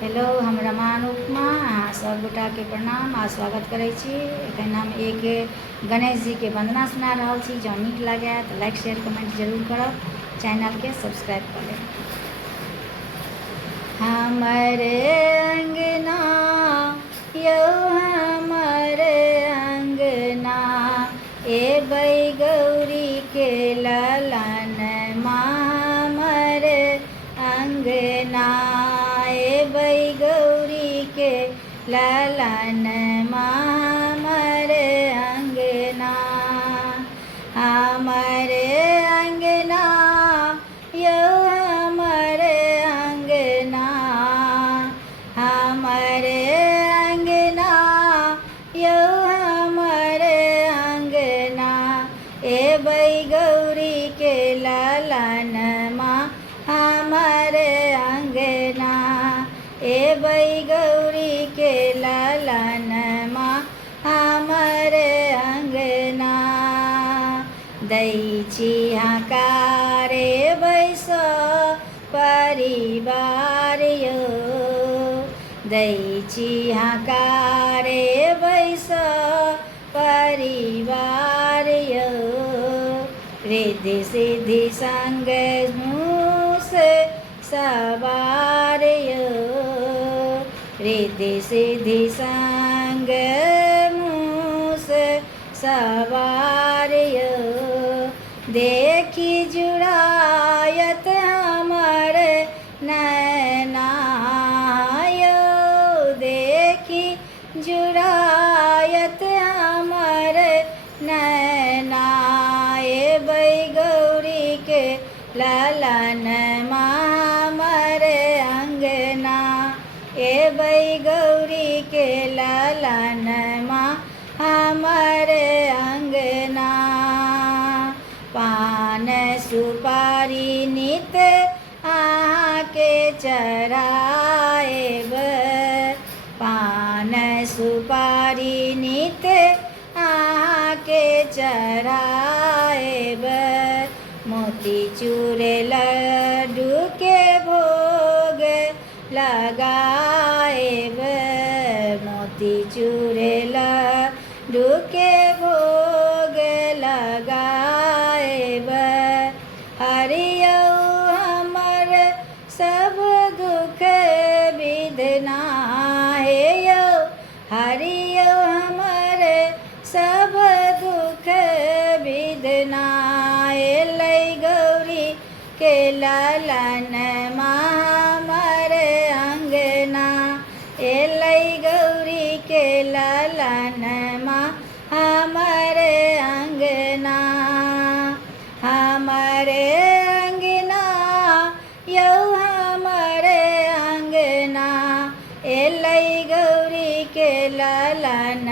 Hello, हम रमान उपमा अहाँ सब गोटाके प्रणाम आ स्वागत करै छी। एखन हम एक गणेश जी के वंदना सुना रहल छी। जँ नीक लागै तऽ लाइक शेयर कमेंट जरूर करब, चैनलके सब्सक्राइब कऽ लेब। हमर अंगना यौ हमर अंगना एबै गौरी के ललन हमर अंगना एबै गौरी के ललन हमर अंगना। हमर अंगना यौ हमर अंगना हमर अंगना यौ हमर अंगना एबै गौरी के ललन हमर अंगना एबै गौरी के ललन हमर अंगना। दै छी हकार एबै परिवार यौ दै छी हकार एबै परिवार यौ रिद्धि सिद्धि संग मूस सवार यौ रिद्धि सिद्धि संग मूस सवार यौ देखी जुड़ायत हमर नैना यौ देखी जुड़ायत हमर नैना एबै गौरी के ललन हमर अंगना एबै गौरी के ललन हमर अंगना। पान सुपारी नित अहाँके चढ़ाएब पान सुपारी नित अहाँके चढ़ाएब मोतीचूर लड्डू के भोग लगाएब मोतीचूर लड्डू के भोग लगाएब। हरियौ हमर सब दुख विधना हे यौ हरियौ हमर सब दुख विधना एलै गौरी के ललन हमर अंगना एलै गौरी के ललन हमर अंगना। हमर अंगना यौ हमर अंगना एलै गौरी के ललन